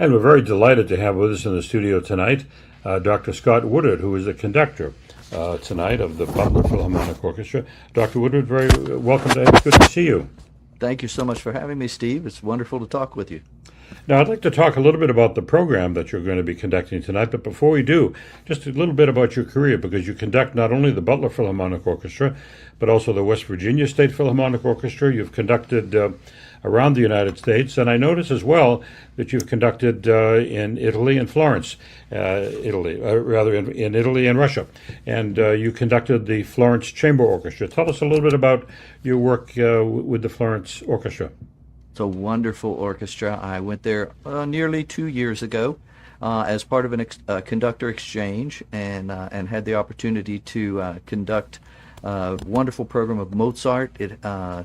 And we're very delighted to have with us in the studio tonight Dr. Scott Woodard, who is the conductor tonight of the Butler Philharmonic Orchestra. Dr. Woodard, very welcome. It's good to see you. Thank you so much for having me, Steve. It's wonderful to talk with you. Now, I'd like to talk a little bit about the program that you're going to be conducting tonight, but before we do, just a little bit about your career, because you conduct not only the Butler Philharmonic Orchestra, but also the West Virginia State Philharmonic Orchestra. You've conducted around the United States, and I notice as well that you've conducted in Italy and Florence, in Italy and Russia, and you conducted the Florence Chamber Orchestra. Tell us a little bit about your work with the Florence Orchestra. It's a wonderful orchestra. I went there nearly 2 years ago as part of a conductor exchange, and had the opportunity to conduct a wonderful program of Mozart,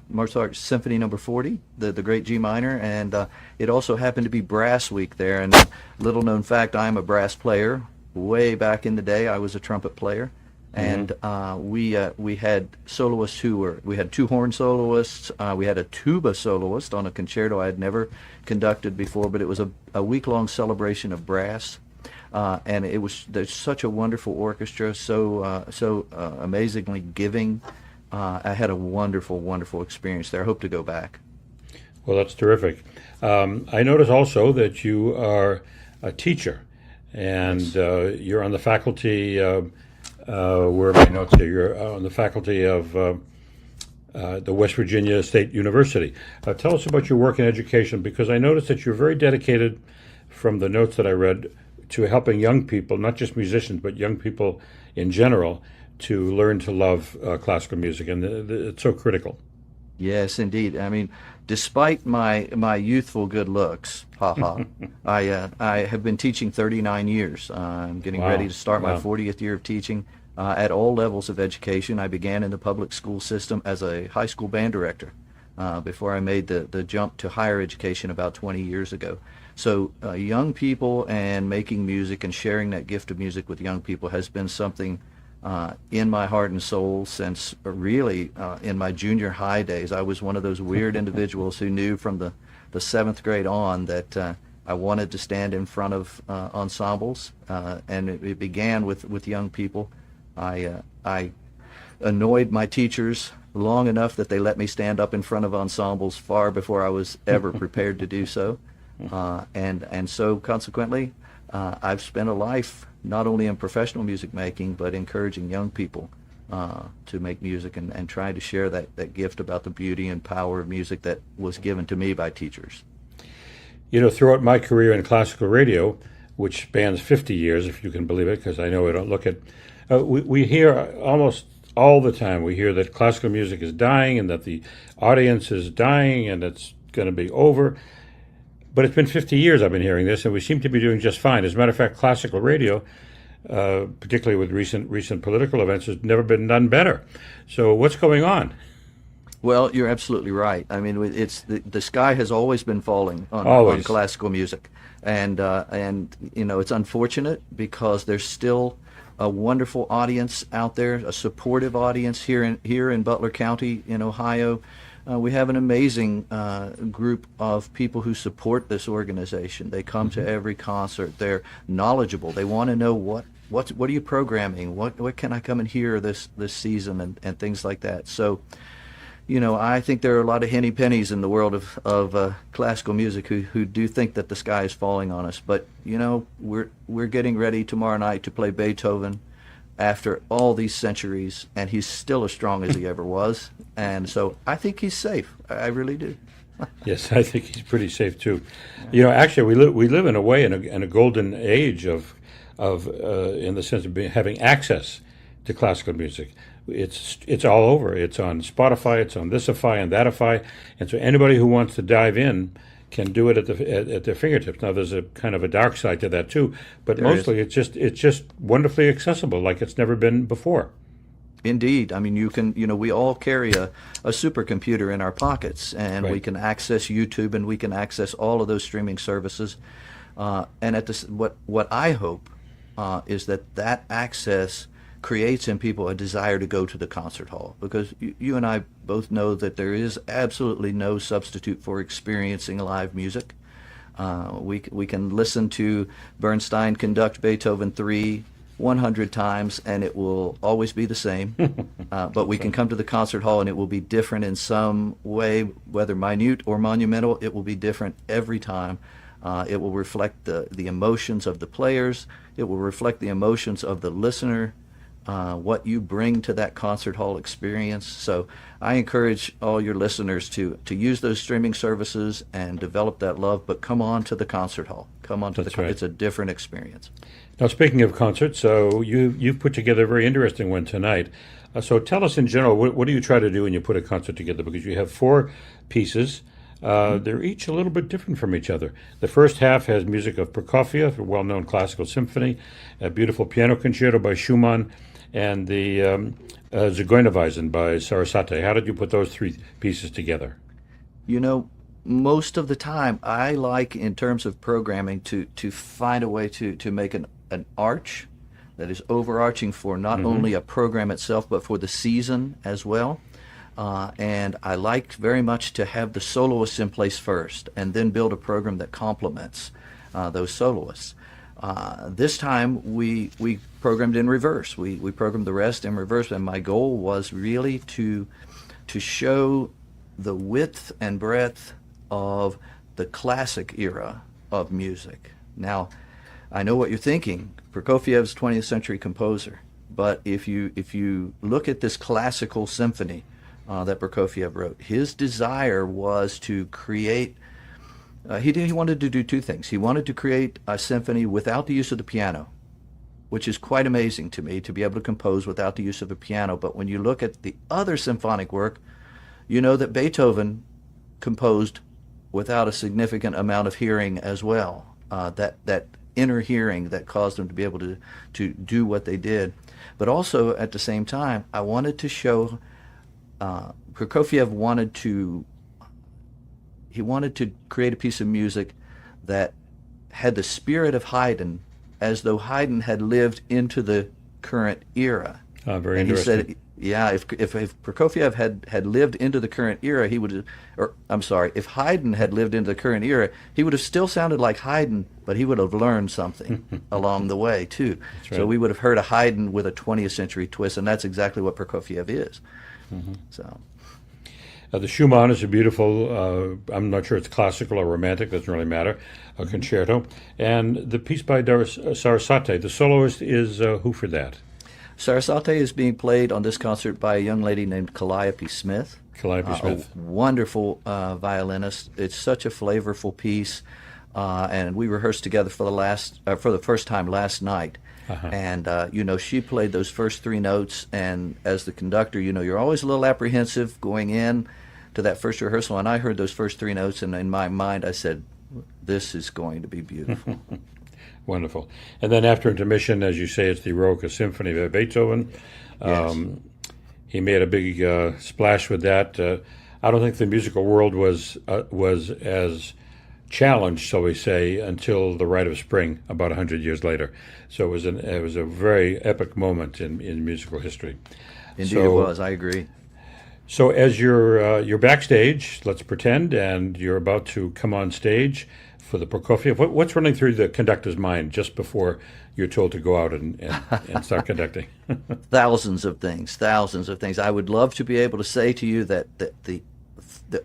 Mozart Symphony No. 40, the great G minor, and it also happened to be brass week there. And little known fact, I'm a brass player. Way back in the day, I was a trumpet player. And we had soloists we had two horn soloists, we had a tuba soloist on a concerto I had never conducted before, but it was a week-long celebration of brass, and there's such a wonderful orchestra, so amazingly giving. I had a wonderful experience there. I hope to go back. Well, that's terrific. I notice also that you are a teacher, and Yes. You're on the faculty. Where are my notes here? You're on the faculty of the West Virginia State University. Tell us about your work in education, because I noticed that you're very dedicated, from the notes that I read, to helping young people, not just musicians, but young people in general, to learn to love classical music, and it's so critical. Yes, indeed. I mean, despite my youthful good looks, I have been teaching 39 years. I'm getting Wow. ready to start my Wow. 40th year of teaching at all levels of education. I began in the public school system as a high school band director before I made the jump to higher education about 20 years ago. So young people and making music and sharing that gift of music with young people has been something in my heart and soul since really in my junior high days. I was one of those weird individuals who knew from the seventh grade on that I wanted to stand in front of ensembles, and it began with young people. I annoyed my teachers long enough that they let me stand up in front of ensembles far before I was ever prepared to do so, and so consequently I've spent a life not only in professional music making, but encouraging young people to make music and trying to share that gift about the beauty and power of music that was given to me by teachers. You know, throughout my career in classical radio, which spans 50 years, if you can believe it, because I know I don't look at, we hear almost all the time, we hear that classical music is dying and that the audience is dying and it's going to be over. But it's been 50 years I've been hearing this, and we seem to be doing just fine. As a matter of fact, classical radio, particularly with recent political events, has never been done better. So what's going on? Well, you're absolutely right. I mean, it's the sky has always been falling on classical music, and you know, it's unfortunate because there's still a wonderful audience out there, a supportive audience here in Butler County in Ohio. We have an amazing group of people who support this organization. They come to every concert. They're knowledgeable. They want to know what are you programming? What can I come and hear this season and things like that. So, you know, I think there are a lot of henny pennies in the world of classical music who do think that the sky is falling on us. But you know, we're getting ready tomorrow night to play Beethoven after all these centuries, and he's still as strong as he ever was. And so I think he's safe. I really do. Yes, I think he's pretty safe too. You know, actually, we live in a way in a golden age of in the sense of having access to classical music. It's all over. It's on Spotify. It's on Thisify and Thatify, and so anybody who wants to dive in can do it at their fingertips. Now, there's a kind of a dark side to that too, but mostly it's just wonderfully accessible, like it's never been before. Indeed. I mean, we all carry a supercomputer in our pockets, and Right. we can access YouTube, and we can access all of those streaming services. And what I hope is that access creates in people a desire to go to the concert hall, because you and I both know that there is absolutely no substitute for experiencing live music. We can listen to Bernstein conduct Beethoven 3 100 times, and it will always be the same. But we can come to the concert hall, and it will be different in some way, whether minute or monumental. It will be different every time. It will reflect the emotions of the players. It will reflect the emotions of the listener, what you bring to that concert hall experience. So I encourage all your listeners to use those streaming services and develop that love, but come on to the concert hall. Come on to That's right. It's a different experience. Now, speaking of concerts, so you've put together a very interesting one tonight. So tell us in general, what do you try to do when you put a concert together? Because you have four pieces. They're each a little bit different from each other. The first half has music of Prokofiev, a well-known classical symphony, a beautiful piano concerto by Schumann, and the Zigeunerweisen by Sarasate. How did you put those three pieces together? You know, most of the time, I like, in terms of programming, to find a way to make an arch that is overarching for not only a program itself, but for the season as well. And I like very much to have the soloists in place first, and then build a program that complements those soloists. This time we programmed in reverse. We programmed the rest in reverse, and my goal was really to show the width and breadth of the classic era of music. Now, I know what you're thinking. Prokofiev's 20th century composer, but if you look at this classical symphony that Prokofiev wrote, his desire was to create. He wanted to do two things. He wanted to create a symphony without the use of the piano, which is quite amazing to me, to be able to compose without the use of a piano. But when you look at the other symphonic work, you know that Beethoven composed without a significant amount of hearing as well. That inner hearing that caused them to be able to do what they did. But also at the same time, I wanted to show Prokofiev wanted to create a piece of music that had the spirit of Haydn, as though Haydn had lived into the current era. Very and interesting. He said, yeah, if Prokofiev had lived into the current era, he would have, or I'm sorry, if Haydn had lived into the current era, he would have still sounded like Haydn, but he would have learned something along the way too. Right. So we would have heard a Haydn with a 20th century twist, and that's exactly what Prokofiev is. So. The Schumann is a beautiful, I'm not sure it's classical or romantic, doesn't really matter, a concerto. And the piece by Sarasate, the soloist is who for that? Sarasate is being played on this concert by a young lady named Calliope Smith. Calliope Smith. A wonderful violinist. It's such a flavorful piece, and we rehearsed together for the first time last night. And she played those first three notes, and as the conductor, you're always a little apprehensive going in to that first rehearsal, and I heard those first three notes, and in my mind I said, this is going to be beautiful. Wonderful. And then after intermission, as you say, it's the Eroica Symphony by Beethoven. Yes. He made a big splash with that. I don't think the musical world was as challenged, shall we say, until The Rite of Spring, about 100 years later. So it was a very epic moment in musical history. Indeed, it was. I agree. So as you're backstage, let's pretend, and you're about to come on stage for the Prokofiev, what's running through the conductor's mind just before you're told to go out and start conducting? Thousands of things. I would love to be able to say to you that the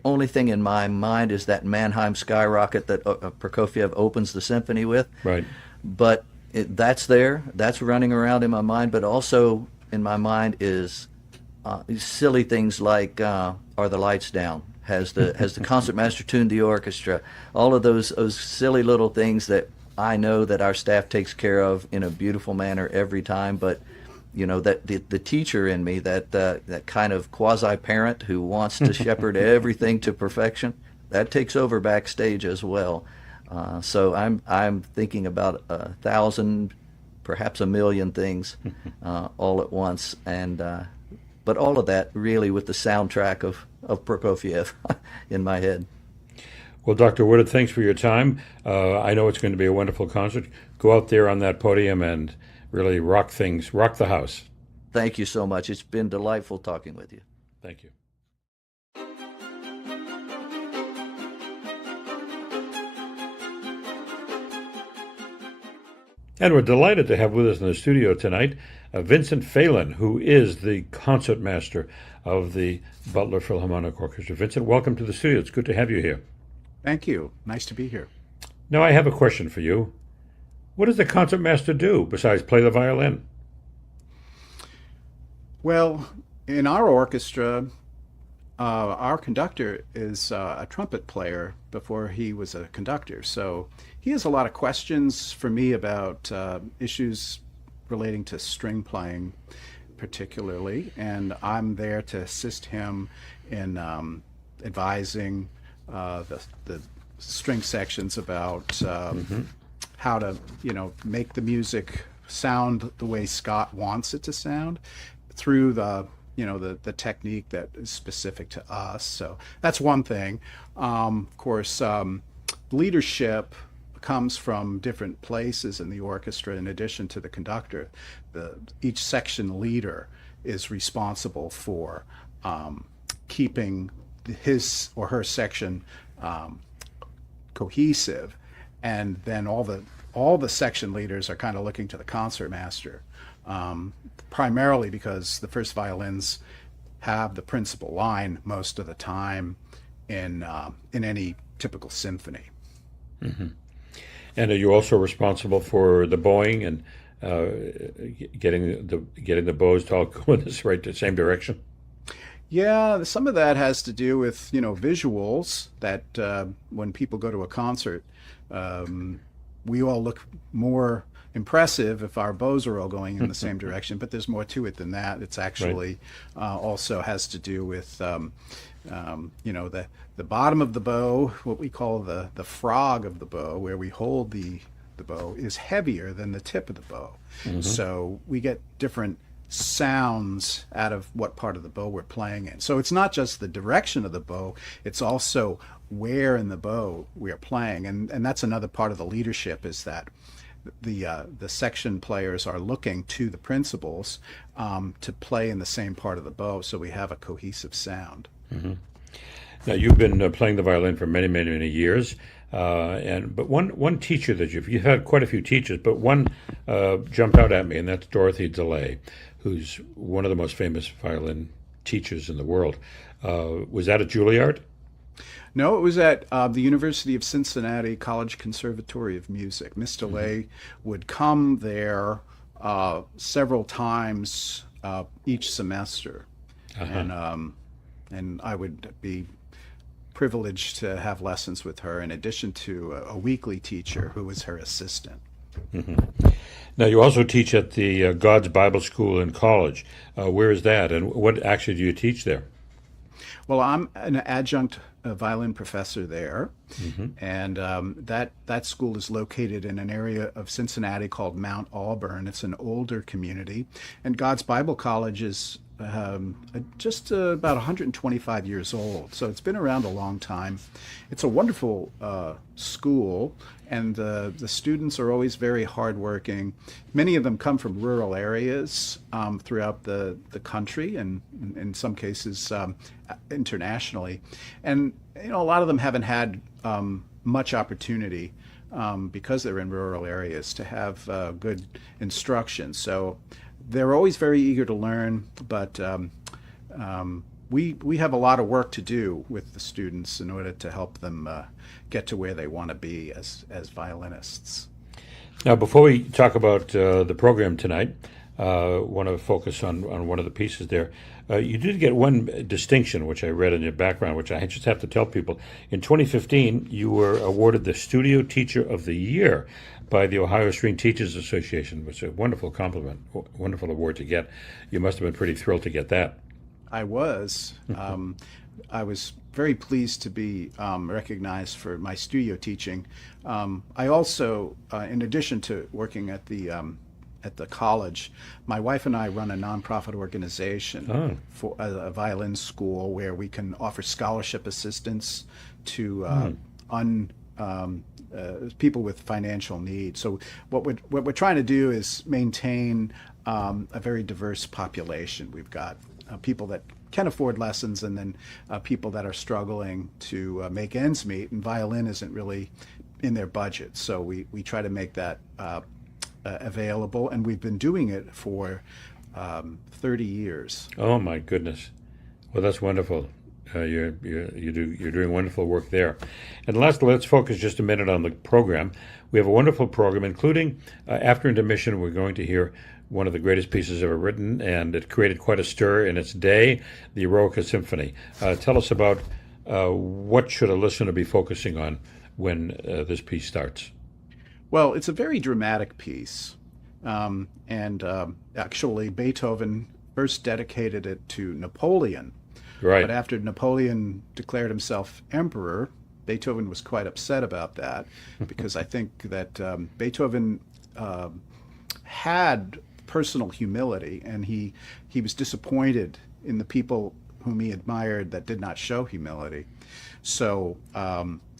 only thing in my mind is that Mannheim skyrocket that Prokofiev opens the symphony with. Right. But that's running around in my mind, but also in my mind is silly things like Are the Lights Down? Has the concertmaster tuned the orchestra? All of those silly little things that I know that our staff takes care of in a beautiful manner every time. But that the teacher in me, that kind of quasi-parent who wants to shepherd everything to perfection, that takes over backstage as well. So I'm thinking about 1,000, perhaps 1,000,000 things all at once, and but all of that really with the soundtrack of Prokofiev in my head. Well, Dr. Woodard, thanks for your time. I know it's going to be a wonderful concert. Go out there on that podium and really rock the house. Thank you so much. It's been delightful talking with you. Thank you. And we're delighted to have with us in the studio tonight Vincent Phelan, who is the concertmaster of the Butler Philharmonic Orchestra. Vincent, welcome to the studio. It's good to have you here. Thank you. Nice to be here. Now, I have a question for you. What does the concertmaster do besides play the violin? Well, in our orchestra, our conductor is a trumpet player before he was a conductor. So he has a lot of questions for me about issues relating to string playing, particularly. And I'm there to assist him in advising the string sections about how to, make the music sound the way Scott wants it to sound through the technique that is specific to us. So that's one thing. Of course, leadership comes from different places in the orchestra. In addition to the conductor, each section leader is responsible for keeping his or her section cohesive, and then all the section leaders are kind of looking to the concertmaster, primarily because the first violins have the principal line most of the time in any typical symphony. Mm-hmm. And are you also responsible for the bowing and getting the bows to all go in the same direction? Yeah, some of that has to do with visuals. That when people go to a concert, we all look more impressive if our bows are all going in the same direction. But there's more to it than that. It's actually also has to do with the bottom of the bow, what we call the frog of the bow, where we hold the bow, is heavier than the tip of the bow. Mm-hmm. So we get different sounds out of what part of the bow we're playing in. So it's not just the direction of the bow, it's also where in the bow we are playing. And that's another part of the leadership, is that the section players are looking to the principals to play in the same part of the bow, so we have a cohesive sound. Mm-hmm. Now, you've been playing the violin for many, many, many years, but one teacher that you've had quite a few teachers, but one jumped out at me, and that's Dorothy DeLay, who's one of the most famous violin teachers in the world. Was that at Juilliard? No, it was at the University of Cincinnati College Conservatory of Music. Miss DeLay would come there several times each semester, and I would be privileged to have lessons with her, in addition to a weekly teacher who was her assistant. Mm-hmm. Now, you also teach at the God's Bible School in college. Where is that, and what actually do you teach there? Well, I'm an adjunct violin professor there, and that school is located in an area of Cincinnati called Mount Auburn. It's an older community, and God's Bible College is just about 125 years old, so it's been around a long time. It's a wonderful school, and the students are always very hardworking. Many of them come from rural areas throughout the country, and in some cases internationally. And a lot of them haven't had much opportunity because they're in rural areas to have good instruction. So they're always very eager to learn, but we have a lot of work to do with the students in order to help them get to where they want to be as violinists. Now, before we talk about the program tonight, want to focus on one of the pieces there. You did get one distinction, which I read in your background, which I just have to tell people. In 2015, you were awarded the Studio Teacher of the Year by the Ohio String Teachers Association, which is a wonderful compliment, wonderful award to get. You must have been pretty thrilled to get that. I was. I was very pleased to be recognized for my studio teaching. I also, in addition to working at the college, my wife and I run a nonprofit organization for a violin school where we can offer scholarship assistance to people with financial needs. So what we're trying to do is maintain a very diverse population. We've got people that can afford lessons, and then people that are struggling to make ends meet, and violin isn't really in their budget. So we try to make that available, and we've been doing it for 30 years. Oh my goodness. Well, that's wonderful. You're doing wonderful work there. And last, let's focus just a minute on the program. We have a wonderful program, including after intermission, we're going to hear one of the greatest pieces ever written, and it created quite a stir in its day, the Eroica Symphony. Tell us about what should a listener be focusing on when this piece starts. Well, it's a very dramatic piece, and actually Beethoven first dedicated it to Napoleon. Right. But after Napoleon declared himself emperor, Beethoven was quite upset about that because I think that Beethoven had personal humility, and he was disappointed in the people whom he admired that did not show humility. So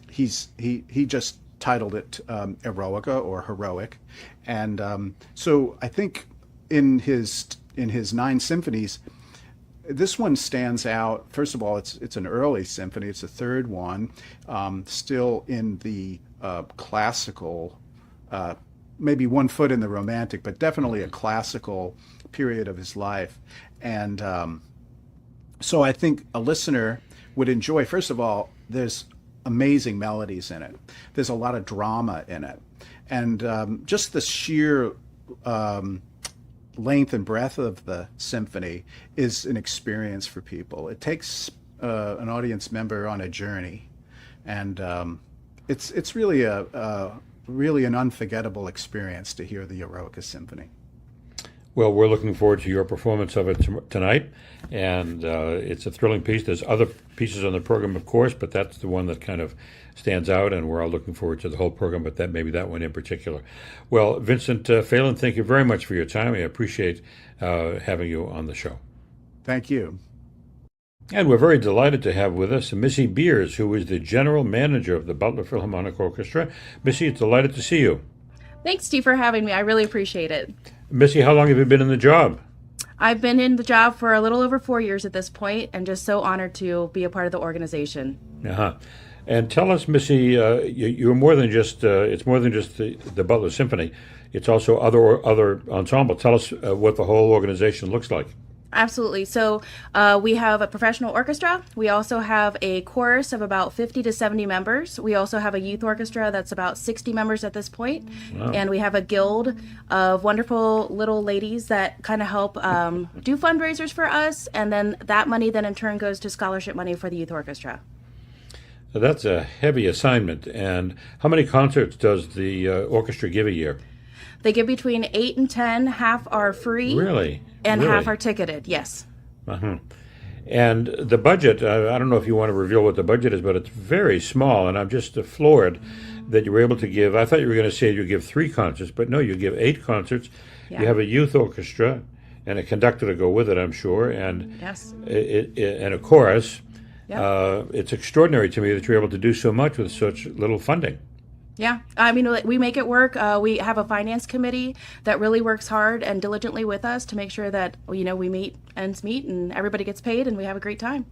he just titled it Eroica, or heroic, and so I think in his 9 symphonies, this one stands out. First of all, it's an early symphony. It's the third one, still in the classical, maybe one foot in the romantic, but definitely a classical period of his life. And so I think a listener would enjoy, first of all, there's amazing melodies in it. There's a lot of drama in it. And just the sheer length and breadth of the symphony is an experience for people. It takes an audience member on a journey, and it's really really an unforgettable experience to hear the Eroica Symphony. Well, we're looking forward to your performance of it tonight, and it's a thrilling piece. There's other pieces on the program, of course, but that's the one that kind of stands out, and we're all looking forward to the whole program, but maybe that one in particular. Well, Vincent Phelan, thank you very much for your time. I appreciate having you on the show. Thank you. And we're very delighted to have with us Missy Beers, who is the general manager of the Butler Philharmonic Orchestra. Missy, it's delighted to see you. Thanks, Steve, for having me. I really appreciate it. Missy, how long have you been in the job? I've been in the job for a little over 4 years at this point, and just so honored to be a part of the organization. Uh-huh. And tell us, Missy, you're more than just it's more than just the Butler Symphony. It's also other ensemble. Tell us what the whole organization looks like. Absolutely. So we have a professional orchestra. We also have a chorus of about 50 to 70 members. We also have a youth orchestra that's about 60 members at this point. Wow. And we have a guild of wonderful little ladies that kind of help do fundraisers for us. And then that money then in turn goes to scholarship money for the youth orchestra. That's a heavy assignment. And how many concerts does the orchestra give a year? They give between 8 and 10. Half are free. Really? And Really? half are ticketed, yes. Uh-huh. And the budget, I don't know if you want to reveal what the budget is, but it's very small, and I'm just floored that you were able to give, I thought you were going to say you give 3 concerts, but no, you give 8 concerts. Yeah. You have a youth orchestra and a conductor to go with it, I'm sure, and Yes. and a chorus. Yeah. It's extraordinary to me that you're able to do so much with such little funding. Yeah, I mean, we make it work. We have a finance committee that really works hard and diligently with us to make sure that, we meet ends meet and everybody gets paid and we have a great time.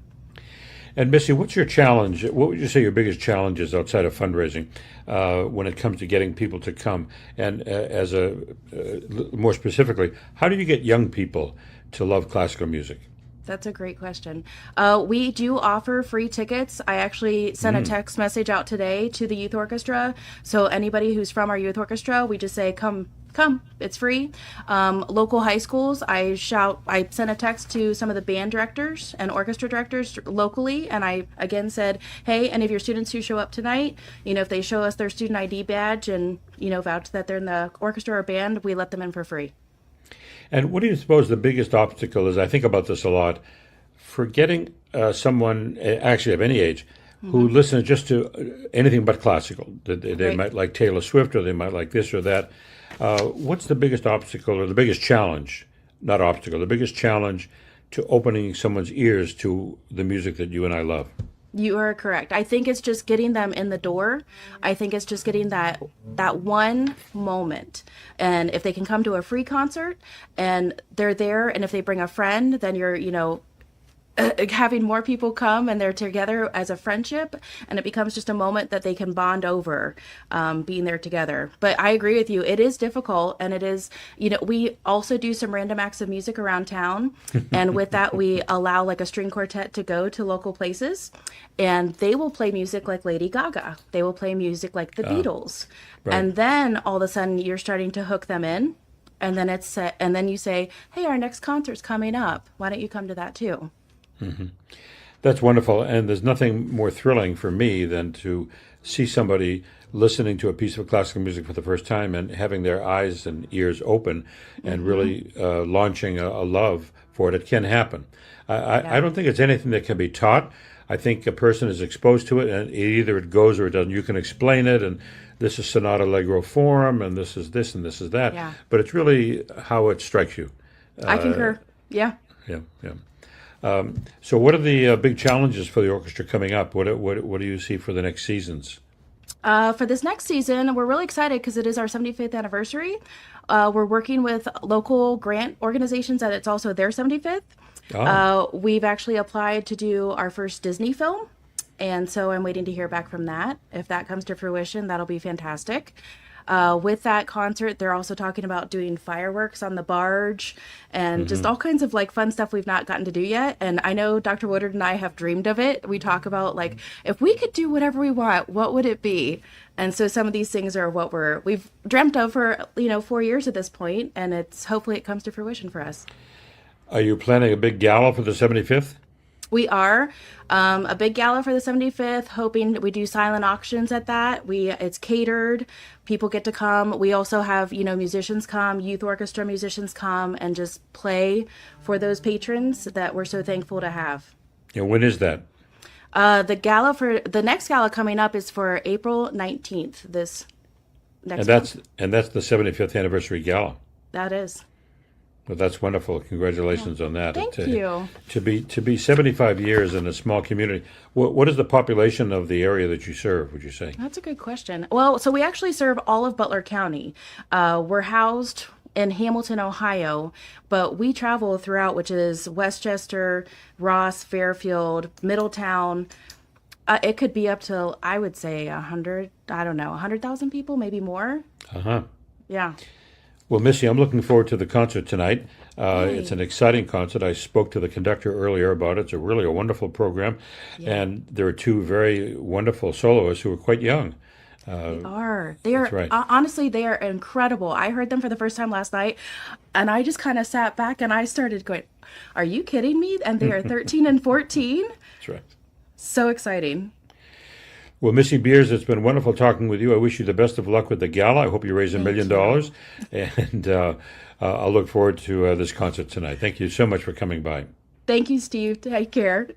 And Missy, what's your challenge? What would you say your biggest challenge is outside of fundraising when it comes to getting people to come? And more specifically, how do you get young people to love classical music? That's a great question. We do offer free tickets. I actually sent a text message out today to the youth orchestra. So anybody who's from our youth orchestra, we just say, come, it's free. Local high schools, I sent a text to some of the band directors and orchestra directors locally. And I again said, hey, any of your students who show up tonight, if they show us their student ID badge and, vouch that they're in the orchestra or band, we let them in for free. And what do you suppose the biggest obstacle is? I think about this a lot. For getting someone, actually of any age, who listens just to anything but classical. They Right. might like Taylor Swift, or they might like this or that. What's the biggest obstacle, or the biggest challenge, not obstacle, the biggest challenge to opening someone's ears to the music that you and I love? You are correct. I think it's just getting them in the door. I think it's just getting that one moment. And if they can come to a free concert and they're there, and if they bring a friend, then you're, having more people come and they're together as a friendship, and it becomes just a moment that they can bond over, being there together. But I agree with you, it is difficult, and it is, we also do some random acts of music around town, and with that we allow like a string quartet to go to local places, and they will play music like Lady Gaga, they will play music like the Beatles, right. And then all of a sudden you're starting to hook them in, and then and then you say, hey, our next concert's coming up, why don't you come to that too? That's wonderful, and there's nothing more thrilling for me than to see somebody listening to a piece of classical music for the first time and having their eyes and ears open and really launching a love for it. It can happen. I don't think it's anything that can be taught. I think a person is exposed to it, and either it goes or it doesn't. You can explain it, and this is sonata allegro form, and this is this, and this is that. Yeah. But it's really how it strikes you. I concur. Yeah. Yeah, yeah. So what are the big challenges for the orchestra coming up? What do you see for the next seasons? For this next season, we're really excited because it is our 75th anniversary. We're working with local grant organizations that it's also their 75th. Oh. We've actually applied to do our first Disney film, and so I'm waiting to hear back from that. If that comes to fruition, that'll be fantastic. With that concert, they're also talking about doing fireworks on the barge and just all kinds of like fun stuff we've not gotten to do yet. And I know Dr. Woodard and I have dreamed of it. We talk about like, if we could do whatever we want, what would it be? And so some of these things are what we've dreamt of for, 4 years at this point, and hopefully it comes to fruition for us. Are you planning a big gala for the 75th? We are a big gala for the 75th, hoping we do silent auctions at that. It's catered. People get to come. We also have, musicians come, youth orchestra musicians come and just play for those patrons that we're so thankful to have. Yeah, when is that? The next gala coming up is for April 19th, this next month. And that's the 75th anniversary gala. That is. Well, that's wonderful. Congratulations on that. Thank you. To be 75 years in a small community. What is the population of the area that you serve, would you say? That's a good question. Well, so we actually serve all of Butler County. We're housed in Hamilton, Ohio, but we travel throughout, which is Westchester, Ross, Fairfield, Middletown. It could be up to, I would say, 100,000 people, maybe more. Uh-huh. Yeah. Well, Missy, I'm looking forward to the concert tonight. Yay. It's an exciting concert. I spoke to the conductor earlier about it. It's really a wonderful program. Yeah. And there are two very wonderful soloists who are quite young. They are. They are. That's right. Honestly, they are incredible. I heard them for the first time last night, and I just kind of sat back and I started going, "Are you kidding me?" And they are 13 and 14. That's right. So exciting. Well, Missy Beers, it's been wonderful talking with you. I wish you the best of luck with the gala. I hope you raise $1 million. And I'll look forward to this concert tonight. Thank you so much for coming by. Thank you, Steve. Take care.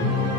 you.